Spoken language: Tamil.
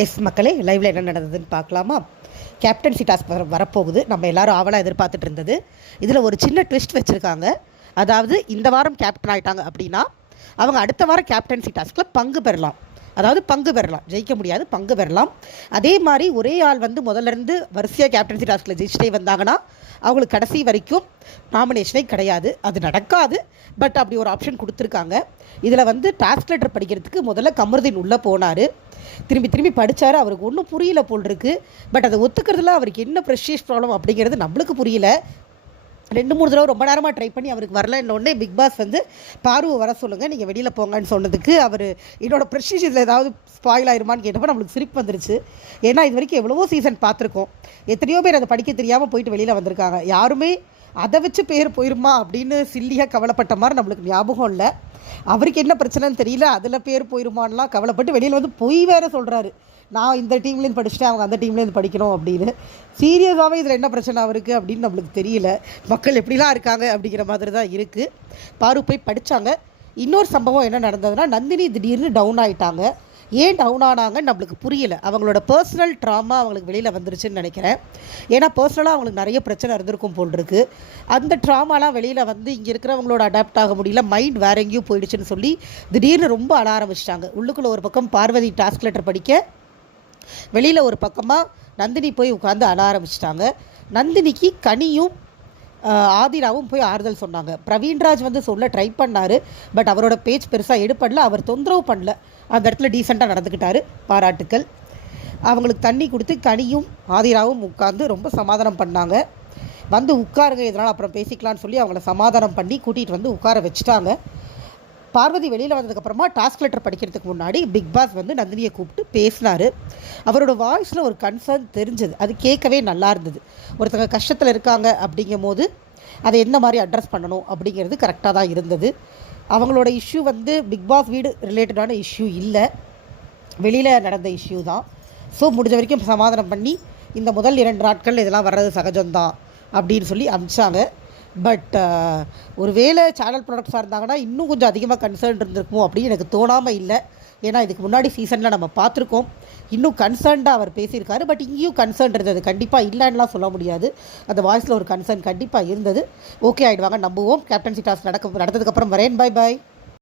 எஸ் மக்களே, லைவில் என்ன நடந்ததுன்னு பார்க்கலாமா? கேப்டன்சி டாஸ்க் வரப்போகுது. நம்ம எல்லாரும் ஆவலாக எதிர்பார்த்துட்டு இருந்தது. இதில் ஒரு சின்ன ட்விஸ்ட் வச்சுருக்காங்க. அதாவது இந்த வாரம் கேப்டன் ஆகிட்டாங்க அப்படின்னா அவங்க அடுத்த வாரம் கேப்டன்சி டாஸ்கில் பங்கு பெறலாம். அதாவது பங்கு பெறலாம், ஜெயிக்க முடியாது, பங்கு பெறலாம். அதே மாதிரி ஒரே ஆள் முதல்ல இருந்து வரிசையாக கேப்டன்சி டாஸ்கில் ஜெயிச்சிட்டே வந்தாங்கன்னா அவங்களுக்கு கடைசி வரைக்கும் நாமினேஷனே கிடையாது. அது நடக்காது, பட் அப்படி ஒரு ஆப்ஷன் கொடுத்துருக்காங்க. இதில் டாஸ்க் லெட்டர் படிக்கிறதுக்கு முதல்ல கமருதீன் உள்ளே போனார். திரும்பி படித்தார். அவருக்கு ஒன்றும் புரியல போல் இருக்குது. பட் அதை ஒத்துக்கிறதுல அவருக்கு என்ன ப்ரெஷியஸ் ப்ராப்ளம் அப்படிங்கிறது நம்மளுக்கு புரியல. 2-3 தடவை ரொம்ப நேரமாக ட்ரை பண்ணி அவருக்கு வரலன்னொடனே பிக் பாஸ் பார்வை வர சொல்லுங்கள், நீங்கள் வெளியில் போங்கன்னு சொன்னதுக்கு அவர் என்னோட ப்ரெஷியஸில் ஏதாவது ஸ்பாயில் ஆயிருமான்னு கேட்டப்போ நம்மளுக்கு சிரிப்பு வந்துருச்சு. ஏன்னா இது வரைக்கும் எவ்வளவோ சீசன் பார்த்துருக்கோம். எத்தனையோ பேர் அதை படிக்க தெரியாமல் போயிட்டு வெளியில் வந்திருக்காங்க. யாருமே அதை வச்சு பேர் போயிருமா அப்படின்னு சில்லியாக கவலைப்பட்ட மாதிரி நம்மளுக்கு ஞாபகம் இல்லை. அவருக்கு என்ன பிரச்சனைன்னு தெரியல, அதில் பேர் போயிருமான்லாம் கவலைப்பட்டு வெளியில் பொய் வேறு சொல்கிறாரு. நான் இந்த டீம்லேருந்து படிச்சுட்டேன், அவங்க அந்த டீம்லேருந்து படிக்கணும் அப்படின்னு. சீரியஸாகவே இதில் என்ன பிரச்சனை அவருக்கு அப்படின்னு நம்மளுக்கு தெரியல. மக்கள் எப்படிலாம் இருக்காங்க அப்படிங்கிற மாதிரி தான் இருக்குது. பாரு போய் படித்தாங்க. இன்னொரு சம்பவம் என்ன நடந்ததுன்னா, நந்தினி திடீர்னு டவுன் ஆகிட்டாங்க. ஏன் டவுன் ஆனாங்கன்னு நம்மளுக்கு புரியல. அவங்களோட பர்சனல் ட்ராமா அவங்களுக்கு வெளியில் வந்துருச்சுன்னு நினைக்கிறேன். ஏன்னா பர்சனலாக அவங்களுக்கு நிறைய பிரச்சனை இருந்திருக்கும் போல் இருக்குது. அந்த ட்ராமாலாம் வெளியில் இங்கே இருக்கிறவங்களோட அடாப்ட் ஆக முடியல, மைண்ட் வேற எங்கேயும் போயிடுச்சுன்னு சொல்லி திடீர்னு ரொம்ப அழ ஆரம்பிச்சிட்டாங்க. உள்ளுக்குள்ளே ஒரு பக்கம் பார்வதி டாஸ்க் லெட்டர் படிக்க, வெளியில் ஒரு பக்கமாக நந்தினி போய் உட்காந்து அழ ஆரம்பிச்சிட்டாங்க. நந்தினிக்கு கனியும் ஆதிராவும் போய் ஆறுதல் சொன்னாங்க. பிரவீன்ராஜ் சொல்ல ட்ரை பண்ணார், பட் அவரோட பேச்சு பெருசாக எடுப்படல. அவர் தொந்தரவு பண்ணல, அந்த இடத்துல டீசெண்டாக நடந்துக்கிட்டாரு. பாராட்டுக்கள். அவங்களுக்கு தண்ணி கொடுத்து கனியும் ஆதிராவும் உட்காந்து ரொம்ப சமாதானம் பண்ணாங்க. உட்காருங்க, இதனால் அப்புறம் பேசிக்கலான்னு சொல்லி அவங்கள சமாதானம் பண்ணி கூட்டிகிட்டு உட்கார வச்சுட்டாங்க. பார்வதி வெளியில் வந்ததுக்கப்புறமா டாஸ்க் லெட்டர் படிக்கிறதுக்கு முன்னாடி பிக் பாஸ் நந்தினியை கூப்பிட்டு பேசினார். அவரோட வாய்ஸில் ஒரு கன்சர்ன் தெரிஞ்சது. அது கேட்கவே நல்லா இருந்தது. ஒருத்தங்க கஷ்டத்தில் இருக்காங்க அப்படிங்கும் போது அதை எந்த மாதிரி அட்ரஸ் பண்ணணும் அப்படிங்கிறது கரெக்டாக தான் இருந்தது. அவங்களோட இஷ்யூ பிக் பாஸ் வீடு ரிலேட்டடான இஷ்யூ இல்லை, வெளியில் நடந்த இஷ்யூ தான். ஸோ முடிஞ்ச வரைக்கும் சமாதானம் பண்ணி இந்த முதல் 2 நாட்கள் இதெல்லாம் வர்றது சகஜம்தான் அப்படின்னு சொல்லி அனுப்பிச்சாங்க. பட் ஒரு வேளை சேனல் ப்ராடக்ட்ஸாக இருந்தாங்கன்னா இன்னும் கொஞ்சம் அதிகமாக கன்சர்ன் இருந்திருக்குமோ அப்படின்னு எனக்கு தோணாமல் இல்லை. ஏன்னா இதுக்கு முன்னாடி சீசனில் நம்ம பார்த்துருக்கோம், இன்னும் கன்சர்ன்டாக அவர் பேசியிருக்காரு. பட் இங்கேயும் கன்சர்ன் இருந்தது, கண்டிப்பாக இல்லைன்னுலாம் சொல்ல முடியாது. அந்த வாய்ஸில் ஒரு கன்சர்ன் கண்டிப்பாக இருந்தது. ஓகே ஆகிடுவாங்க, நம்புவோம். கேப்டன்சி டாஸ்க் நடந்ததுக்கப்புறம் வரேன். Bye bye.